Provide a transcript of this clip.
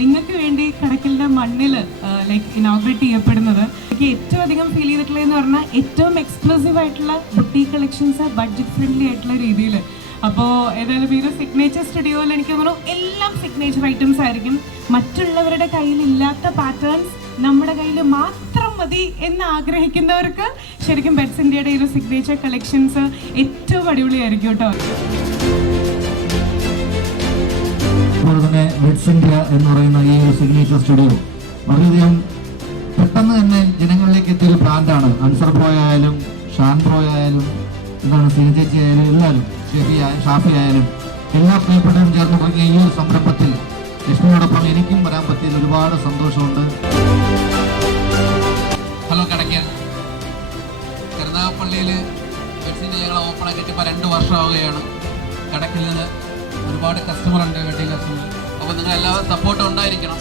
നിങ്ങൾക്ക് വേണ്ടി കടക്കലിൻ്റെ മണ്ണിൽ ലൈക്ക് ഇനോഗ്രേറ്റ് ചെയ്യപ്പെടുന്നത് എനിക്ക് ഏറ്റവും അധികം ഫീൽ ചെയ്തിട്ടുള്ളതെന്ന് പറഞ്ഞാൽ ഏറ്റവും എക്സ്ക്ലൂസീവ് ആയിട്ടുള്ള ബുട്ടീക്ക് കളക്ഷൻസ് ബഡ്ജറ്റ് ഫ്രണ്ട്ലി ആയിട്ടുള്ള രീതിയിൽ. അപ്പോൾ ഏതായാലും ഈ ഒരു സിഗ്നേച്ചർ സ്റ്റുഡിയോയിൽ എനിക്ക് തോന്നുന്നു എല്ലാം സിഗ്നേച്ചർ ഐറ്റംസ് ആയിരിക്കും. മറ്റുള്ളവരുടെ കയ്യിലില്ലാത്ത പാറ്റേൺസ് നമ്മുടെ കയ്യിൽ മാത്രം മതി എന്ന് ആഗ്രഹിക്കുന്നവർക്ക് ശരിക്കും ബെഡ്സ് ഇന്ത്യയുടെ ഈ ഒരു സിഗ്നേച്ചർ കളക്ഷൻസ് ഏറ്റവും അടിപൊളിയായിരിക്കും കേട്ടോ. അതുപോലെ തന്നെ ബെഡ്സ് ഇന്ത്യ എന്ന് പറയുന്ന ഈ ഒരു സിഗ്നേച്ചർ സ്റ്റുഡിയോ വളരെയധികം പെട്ടെന്ന് തന്നെ ജനങ്ങളിലേക്ക് എത്തിയൊരു ബ്രാൻഡാണ്. അൻസർ ബ്രോയ് ആയാലും ഷാൻ ബ്രോയ് ആയാലും എന്താണ് സീന ചേച്ചി ആയാലും എല്ലാവരും ഷാഫി ആയാലും എല്ലാ പ്രിയപ്പെട്ടവരും ചേർന്ന് തുടങ്ങിയ ഈ ഒരു സംരംഭത്തിൽ ലക്ഷ്മിയോടൊപ്പം എനിക്കും വരാൻ പറ്റിയതിൽ ഒരുപാട് സന്തോഷമുണ്ട്. ഹലോ കടയ്ക്കൽ, കരുനാഗപ്പള്ളിയിൽ ബെഡ്സിൻ്റെ ഞങ്ങൾ ഓപ്പൺ ആക്കിയിട്ട് ഇപ്പോൾ 2 വർഷമാവുകയാണ്. കടയ്ക്കിൽ നിന്ന് ഒരുപാട് കസ്റ്റമർ ഉണ്ട്, വെഡിങ് കസ്റ്റമർ. അപ്പോൾ നിങ്ങൾ എല്ലാവരും സപ്പോർട്ട് ഉണ്ടായിരിക്കണം.